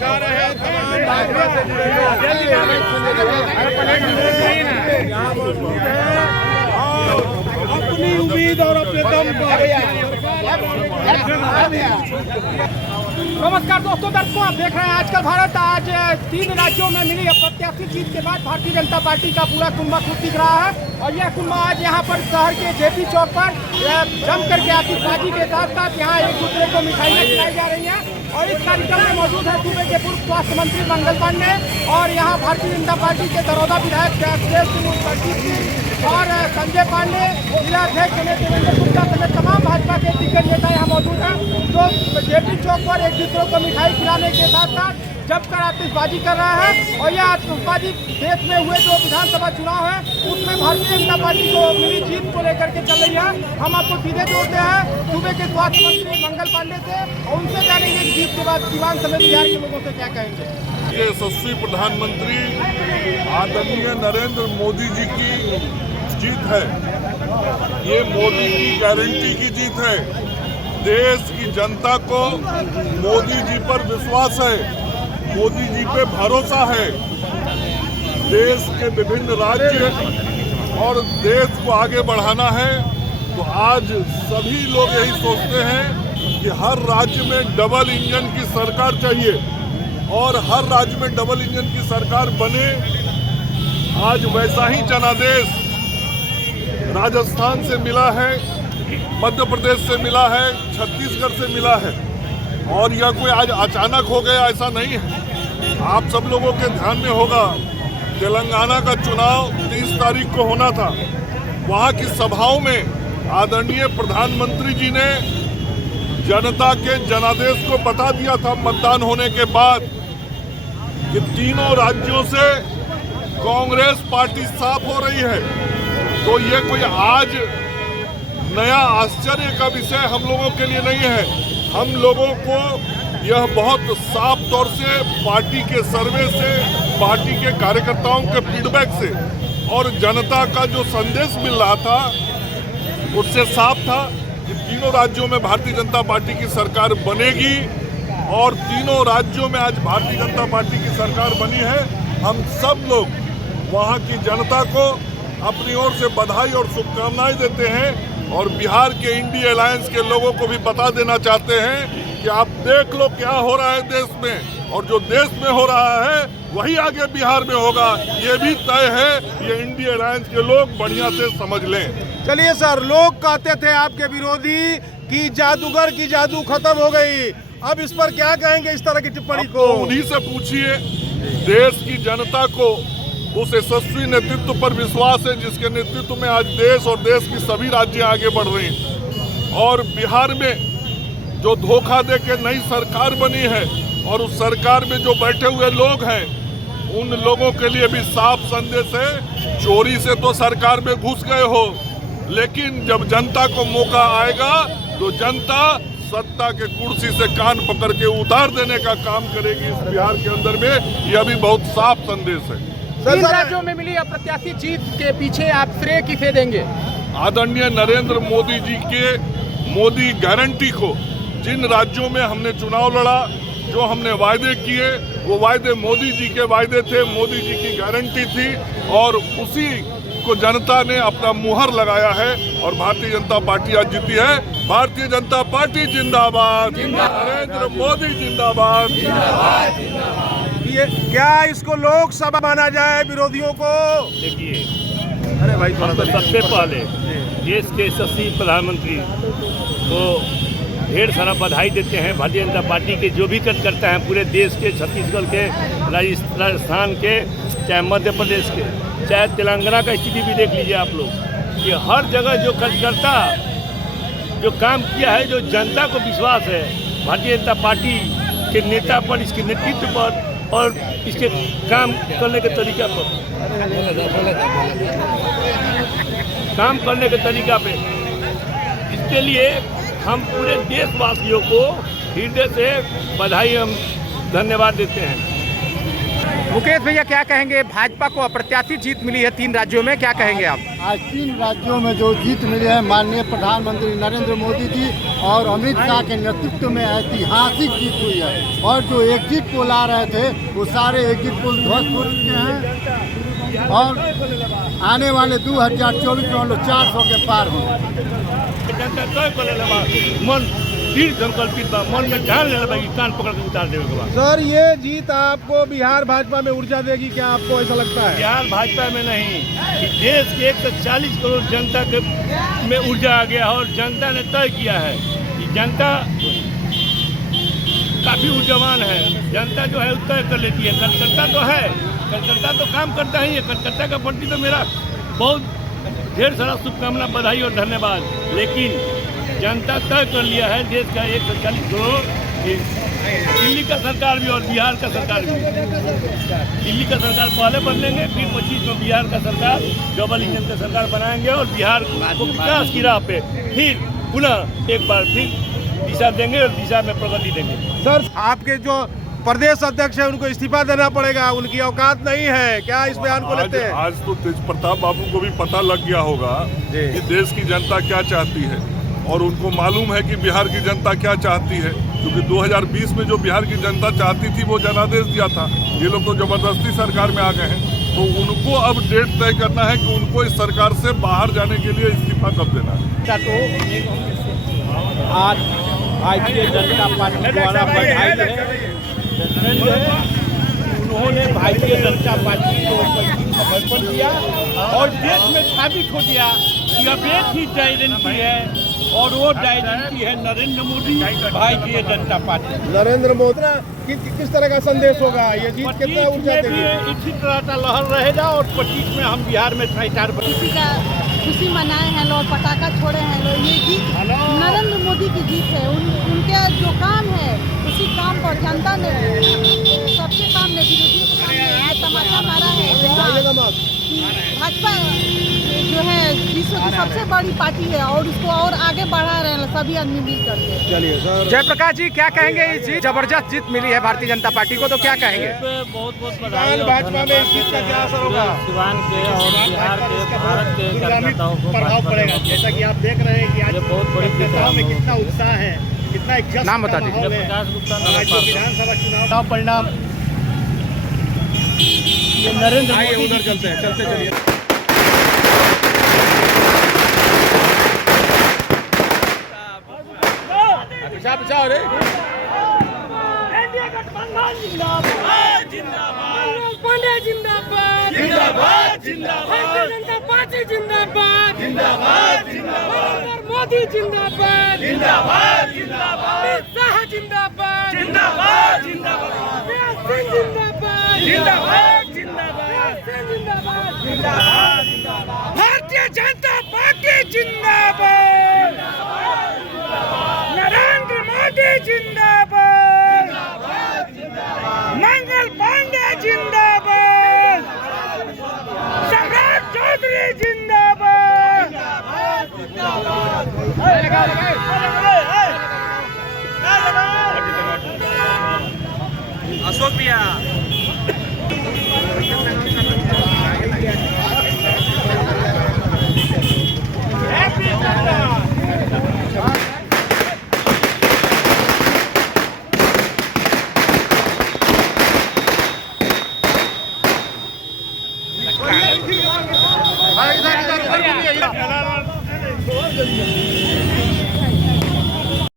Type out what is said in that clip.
दिखा रहे हैं अपनी उम्मीद और अपने दम पर। नमस्कार दोस्तों, दर्शकों आप देख रहे हैं आजकल भारत। आज 3 राज्यों में मिली अप्रत्याशित जीत के बाद भारतीय जनता पार्टी का पूरा कुंभा खुद दिख रहा है। और यह कुंभा आज यहाँ पर शहर के जेपी चौक पर जम करके आतिशबाजी के साथ साथ यहाँ एक दूसरे को मिठाइयाँ खिलाई जा रही हैं। और इस कार्यक्रम में मौजूद है सूबे के पूर्व स्वास्थ्य मंत्री मंगल पांडे और यहाँ भारतीय जनता पार्टी के दरौदा विधायक देव सिंह मुखर्जी और संजय पांडे, जिला अध्यक्ष देवेंद्र गुप्ता समेत तमाम भाजपा के दिग्गज नेता यहाँ मौजूद हैं, जो जेपी चौक पर एक दूसरे को मिठाई खिलाने के साथ साथ जमकर आतिशबाजी कर रहा है। और यह आतिशबाजी देश में हुए जो विधानसभा चुनाव है उसमें भारतीय जनता पार्टी को मिली जीत को लेकर के चल रही है। हम आपको सीधे जोड़ते हैं सूबे के स्वास्थ्य मंत्री मंगल पांडे से और उनसे जानेंगे कि जीत के बाद सीवान समेत बिहार के लोगों से क्या कहेंगे। यशस्वी प्रधानमंत्री आदरणीय नरेंद्र मोदी जी की जीत है। ये मोदी की गारंटी की जीत है। देश की जनता को मोदी जी पर विश्वास है, मोदी जी पे भरोसा है। देश के विभिन्न राज्य और देश को आगे बढ़ाना है तो आज सभी लोग यही सोचते हैं कि हर राज्य में डबल इंजन की सरकार चाहिए और हर राज्य में डबल इंजन की सरकार बने। आज वैसा ही जनादेश राजस्थान से मिला है, मध्य प्रदेश से मिला है, छत्तीसगढ़ से मिला है और यह कोई आज अचानक हो गया ऐसा नहीं है। आप सब लोगों के ध्यान में होगा तेलंगाना का चुनाव 30 तारीख को होना था। वहाँ की सभाओं में आदरणीय प्रधानमंत्री जी ने जनता के जनादेश को बता दिया था मतदान होने के बाद कि तीनों राज्यों से कांग्रेस पार्टी साफ हो रही है। तो ये कोई आज नया आश्चर्य का विषय हम लोगों के लिए नहीं है। हम लोगों को यह बहुत साफ तौर से पार्टी के सर्वे से, पार्टी के कार्यकर्ताओं के फीडबैक से और जनता का जो संदेश मिल रहा था उससे साफ था कि तीनों राज्यों में भारतीय जनता पार्टी की सरकार बनेगी और तीनों राज्यों में आज भारतीय जनता पार्टी की सरकार बनी है। हम सब लोग वहाँ की जनता को अपनी ओर से बधाई और शुभकामनाएं देते हैं और बिहार के इंडिया अलायंस के लोगों को भी बता देना चाहते हैं कि आप देख लो क्या हो रहा है देश में और जो देश में हो रहा है वही आगे बिहार में होगा। ये भी तय है, ये इंडिया अलायंस के लोग बढ़िया से समझ लें। चलिए सर, लोग कहते थे आपके विरोधी कि जादूगर की जादू खत्म हो गई, अब इस पर क्या कहेंगे इस तरह की टिप्पणी को? तो उन्हीं से पूछिए। देश की जनता को उस यशस्वी नेतृत्व पर विश्वास है जिसके नेतृत्व में आज देश और देश की सभी राज्य आगे बढ़ रहे हैं। और बिहार में जो धोखा दे के नई सरकार बनी है और उस सरकार में जो बैठे हुए लोग हैं उन लोगों के लिए भी साफ संदेश है, चोरी से तो सरकार में घुस गए हो लेकिन जब जनता को मौका आएगा तो जनता सत्ता के कुर्सी से कान पकड़ के उतार देने का काम करेगी। इस बिहार के अंदर में यह भी बहुत साफ संदेश है। 3 राज्यों में मिली अप्रत्याशित जीत के पीछे आप श्रेय किसे देंगे? आदरणीय नरेंद्र मोदी जी के मोदी गारंटी को। जिन राज्यों में हमने चुनाव लड़ा, जो हमने वायदे किए वो वायदे मोदी जी के वायदे थे, मोदी जी की गारंटी थी और उसी को जनता ने अपना मुहर लगाया है और भारतीय जनता पार्टी आज जीती है। भारतीय जनता पार्टी जिंदाबाद, नरेंद्र मोदी जिंदाबाद। ये क्या इसको लोकसभा माना जाए विरोधियों को? देखिए, अरे भाई हम तो सबसे पहले देश के यशस्वी प्रधानमंत्री को ढेर सारा बधाई देते हैं। भारतीय जनता पार्टी के जो भी कार्यकर्ता हैं पूरे देश के, छत्तीसगढ़ के, राजस्थान के, चाहे मध्य प्रदेश के, चाहे तेलंगाना का स्थिति भी देख लीजिए आप लोग कि हर जगह जो कार्यकर्ता जो काम किया है, जो जनता को विश्वास है भारतीय जनता पार्टी के नेता पर, इसके नेतृत्व पर और इसके काम करने के तरीका पर, काम करने के तरीका पे, इसके लिए हम पूरे देशवासियों को हृदय से बधाई एवं धन्यवाद देते हैं। मुकेश भैया क्या कहेंगे, भाजपा को अप्रत्याशित जीत मिली है 3 राज्यों में, क्या कहेंगे आप? आज 3 राज्यों में जो जीत मिली है माननीय प्रधानमंत्री नरेंद्र मोदी जी और अमित शाह के नेतृत्व में ऐतिहासिक जीत हुई है। और जो एग्जिट पोल आ रहे थे वो सारे एग्जिट पोल ध्वस्त हो चुके हैं और आने वाले 2024 में हम लोग 400 के पार होंगे। मन दृढ़ संकल्पित बा, मन में ठान लेना भाई, कान पकड़ के उतार देवे के बाद। सर ये जीत आपको बिहार भाजपा में ऊर्जा देगी, क्या आपको ऐसा लगता है? बिहार भाजपा में नहीं, कि देश के 140 करोड़ जनता के में ऊर्जा आ गया और जनता ने तय किया है कि जनता काफी ऊर्जावान है। जनता जो है तय कर लेती है। कार्यकर्ता तो है, कार्यकर्ता तो काम करता ही है। कार्यकर्ता का प्रति तो मेरा बहुत ढेर सारा शुभकामना, बधाई और धन्यवाद। लेकिन जनता तय कर लिया है देश का 140 करोड़, दिल्ली का सरकार भी और बिहार का सरकार भी। दिल्ली का सरकार पहले बदलेंगे, फिर 25 में बिहार का सरकार डबल इंजन का सरकार बनाएंगे और बिहार को विकास की राह पे फिर पुनः एक बार फिर दिशा देंगे और दिशा में प्रगति देंगे। सर आपके जो प्रदेश अध्यक्ष है उनको इस्तीफा देना पड़ेगा, उनकी औकात नहीं है, क्या इस बयान को लेते हैं? आज तो तेज प्रताप बाबू को भी पता लग गया होगा कि देश की जनता क्या चाहती है और उनको मालूम है कि बिहार की जनता क्या चाहती है, क्योंकि 2020 में जो बिहार की जनता चाहती थी वो जनादेश दिया था। ये लोग तो जबरदस्ती सरकार में आ गए हैं, तो उनको अब डेट तय करना है कि उनको इस सरकार से बाहर जाने के लिए इस्तीफा कब देना है। तो आज भारतीय जनता पार्टी द्वारा बधाई है। उन्होंने भारतीय जनता पार्टी को समर्पण किया और देश में साबित हो गया कि अब एक ही आइडेंटिटी है और वो आइडेंटिटी है नरेंद्र मोदी, भारतीय जनता पार्टी। नरेंद्र मोदी किस तरह का संदेश होगा, ये जीत कितना ऊर्जा देगी? इसी तरह का लहर रहेगा और 25 में हम बिहार में सरकार खुशी मनाए हैं लोग, पटाखा छोड़े हैं लोग। ये जीत नरेंद्र मोदी की जीत है। उनके जो काम है उसी काम पर जनता ने सबके सामने, विरोधी के सामने तमाचा मारा है। भाजपा जो है विश्व की सबसे बड़ी पार्टी है और उसको और आगे बढ़ा रहे हैं सभी आदमी मिल करके। चलिए सर। जयप्रकाश जी क्या कहेंगे, इस जीत जबरदस्त जीत मिली है भारतीय जनता पार्टी को, तो क्या कहेंगे? बहुत बहुत बधाई। भाजपा में इस जीत का क्या असर होगा? सिवान के और बिहार के, भारत के कार्यकर्ताओं को प्रभाव पड़ेगा। जैसा कि आप देख रहे हैं कि आज ये बहुत बड़ी नेताओं में कितना उत्साह है, कितना इज्जत। नाम बता दीजिए। प्रकाश गुप्ता विधानसभा चुनाव परिणाम ये नरेंद्र मोदी उधर चलते हैं, चलते चलिए। पिछा रे जिंदाबाद जिंदाबाद जनता पार्टी जिंदाबाद नरेंद्र मोदी जिंदाबाद अमित शाह जिंदाबाद भारतीय जनता पार्टी जिंदाबाद नरेंद्र मोदी जिंदाबाद मंगल पांडे जिंदाबाद सम्राट चौधरी जिंदाबाद अशोक भैया